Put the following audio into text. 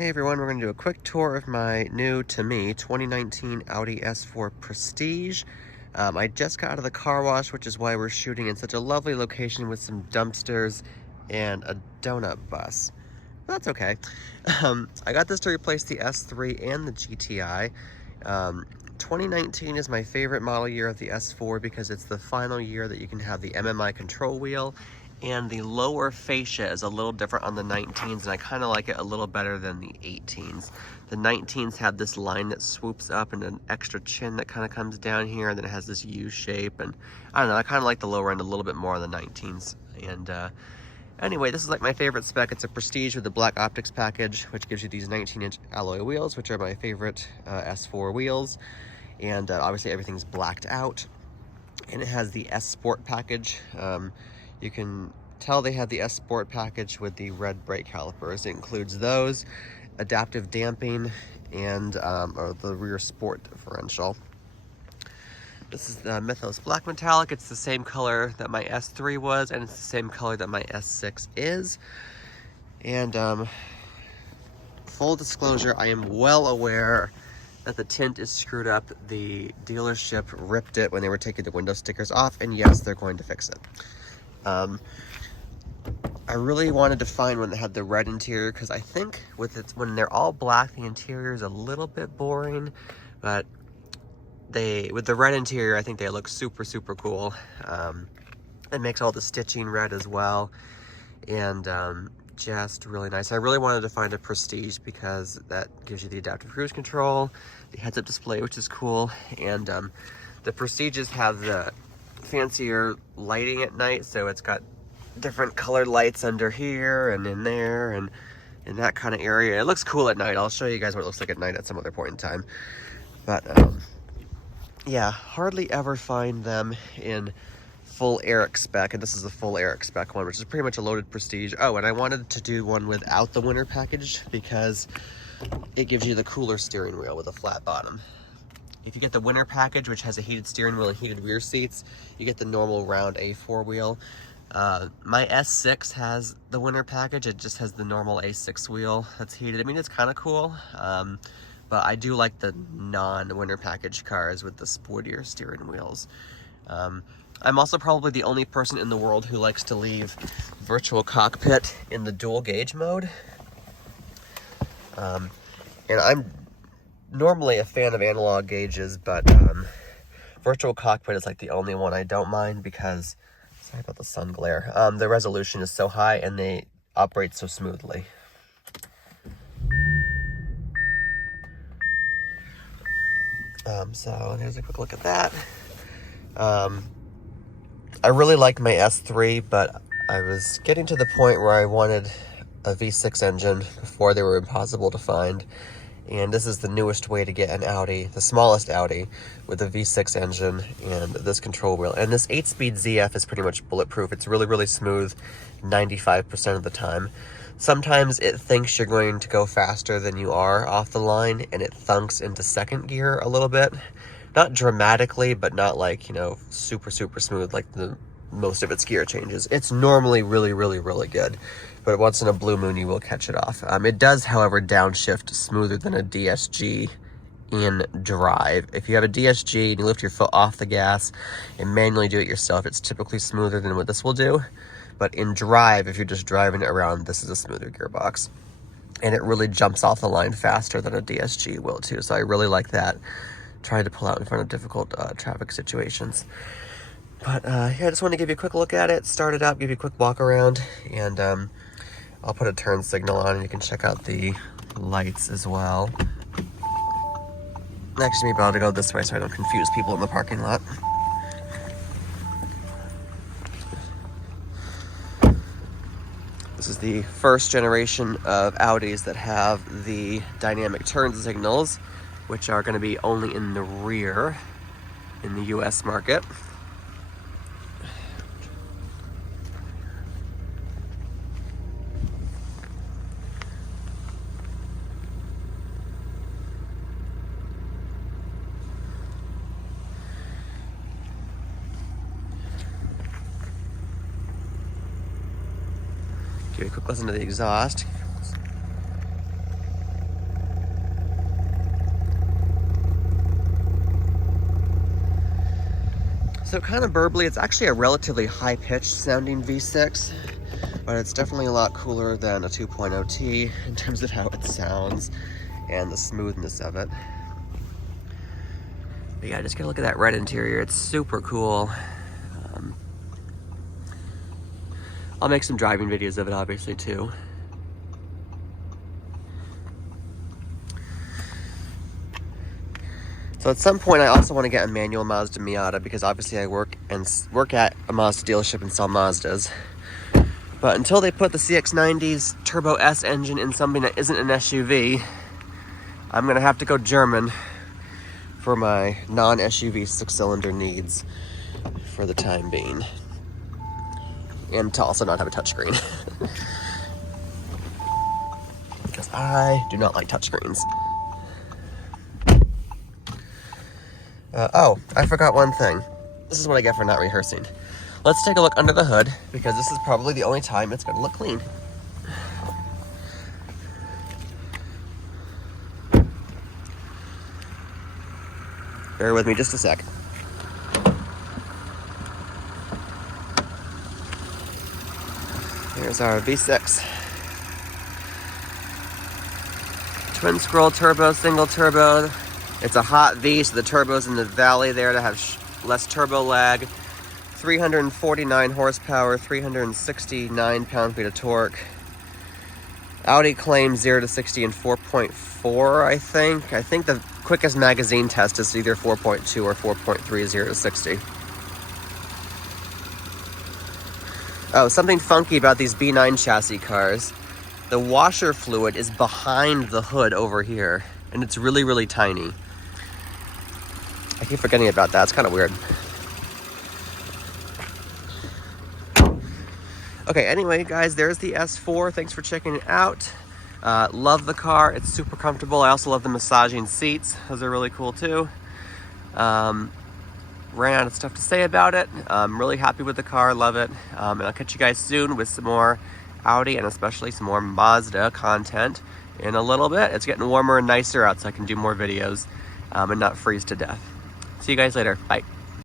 Hey everyone, we're going to do a quick tour of my new, to me, 2019 Audi S4 Prestige. I just got out of the car wash, which is why we're shooting in such a lovely location with some dumpsters and a donut bus. But that's okay. I got this to replace the S3 and the GTI. 2019 is my favorite model year of the S4 because it's the final year that you can have the MMI control wheel, and the lower fascia is a little different on the 19s, and I kind of like it a little better than the 18s. The 19s have this line that swoops up and an extra chin that kind of comes down here, and then it has this U shape, and I don't know, I kind of like the lower end a little bit more on the 19s. And anyway, this is like my favorite spec. It's a Prestige with the black optics package, which gives you these 19-inch alloy wheels, which are my favorite S4 wheels. And obviously everything's blacked out. And it has the S Sport package. You can tell they have the S Sport package with the red brake calipers. It includes those, adaptive damping, and or the rear sport differential. This is the Mythos Black Metallic. It's the same color that my S3 was, and it's the same color that my S6 is. And full disclosure, I am well aware that the tint is screwed up. The dealership ripped it when they were taking the window stickers off, and yes, they're going to fix it. I really wanted to find one that had the red interior, because I think with it, when they're all black, the interior is a little bit boring, but with the red interior, I think they look super, super cool. It makes all the stitching red as well, and just really nice. I really wanted to find a Prestige because that gives you the adaptive cruise control, the heads-up display, which is cool, and the Prestiges have the fancier lighting at night, so it's got different colored lights under here and in there and in that kind of area. It looks cool at night. I'll show you guys what it looks like at night at some other point in time. But yeah, hardly ever find them in full Eric spec, and this is the full Eric spec one, which is pretty much a loaded Prestige. Oh, and I wanted to do one without the winter package because it gives you the cooler steering wheel with a flat bottom. If you get the winter package, which has a heated steering wheel and heated rear seats, you get the normal round A4 wheel. My S6 has the winter package. It just has the normal A6 wheel that's heated. I mean, it's kind of cool, but I do like the non-winter package cars with the sportier steering wheels. I'm also probably the only person in the world who likes to leave virtual cockpit in the dual gauge mode. And I'm normally a fan of analog gauges, but virtual cockpit is like the only one I don't mind because, sorry about the sun glare, the resolution is so high and they operate so smoothly. So here's a quick look at that. I really like my S3, but I was getting to the point where I wanted a V6 engine before they were impossible to find. And this is the newest way to get an Audi, the smallest Audi, with a V6 engine and this control wheel. And this 8-speed ZF is pretty much bulletproof. It's really, really smooth 95% of the time. Sometimes it thinks you're going to go faster than you are off the line, and it thunks into second gear a little bit. Not dramatically, but not like, you know, super, super smooth like the most of its gear changes. It's normally really, really, really good, but once in a blue moon you will catch it off. It does, however, downshift smoother than a DSG in drive. If you have a DSG and you lift your foot off the gas and manually do it yourself, it's typically smoother than what this will do. But in drive, if you're just driving it around, this is a smoother gearbox. And it really jumps off the line faster than a DSG will too. So I really like that. Trying to pull out in front of difficult traffic situations. But yeah, I just want to give you a quick look at it, start it up, give you a quick walk around, and I'll put a turn signal on and you can check out the lights as well. Actually, maybe I'll go this way so I don't confuse people in the parking lot. This is the first generation of Audis that have the dynamic turn signals, which are going to be only in the rear in the US market. Give you a quick listen to the exhaust. So kind of burbly. It's actually a relatively high-pitched sounding V6, but it's definitely a lot cooler than a 2.0T in terms of how it sounds and the smoothness of it. But yeah, just gotta look at that red interior. It's super cool. I'll make some driving videos of it, obviously, too. So at some point, I also want to get a manual Mazda Miata because obviously I work at a Mazda dealership and sell Mazdas. But until they put the CX-90's Turbo S engine in something that isn't an SUV, I'm gonna have to go German for my non-SUV 6-cylinder needs for the time being. And to also not have a touchscreen. Because I do not like touchscreens. Oh, I forgot one thing. This is what I get for not rehearsing. Let's take a look under the hood, because this is probably the only time it's gonna look clean. Bear with me just a sec. Here's our V6. Twin scroll turbo, single turbo. It's a hot V, so the turbo's in the valley there to have less turbo lag. 349 horsepower, 369 pound-feet of torque. Audi claims 0 to 60 in 4.4, I think. I think the quickest magazine test is either 4.2 or 4.3 0 to 60. Oh, something funky about these B9 chassis cars. The washer fluid is behind the hood over here, and it's really, really tiny. I keep forgetting about that. It's kind of weird. Okay, anyway, guys, there's the S4. Thanks for checking it out. Love the car. It's super comfortable. I also love the massaging seats. Those are really cool, too. Ran out of stuff to say about it. I'm really happy with the car. Love it. And I'll catch you guys soon with some more Audi and especially some more Mazda content in a little bit. It's getting warmer and nicer out, so I can do more videos and not freeze to death. See you guys later. Bye.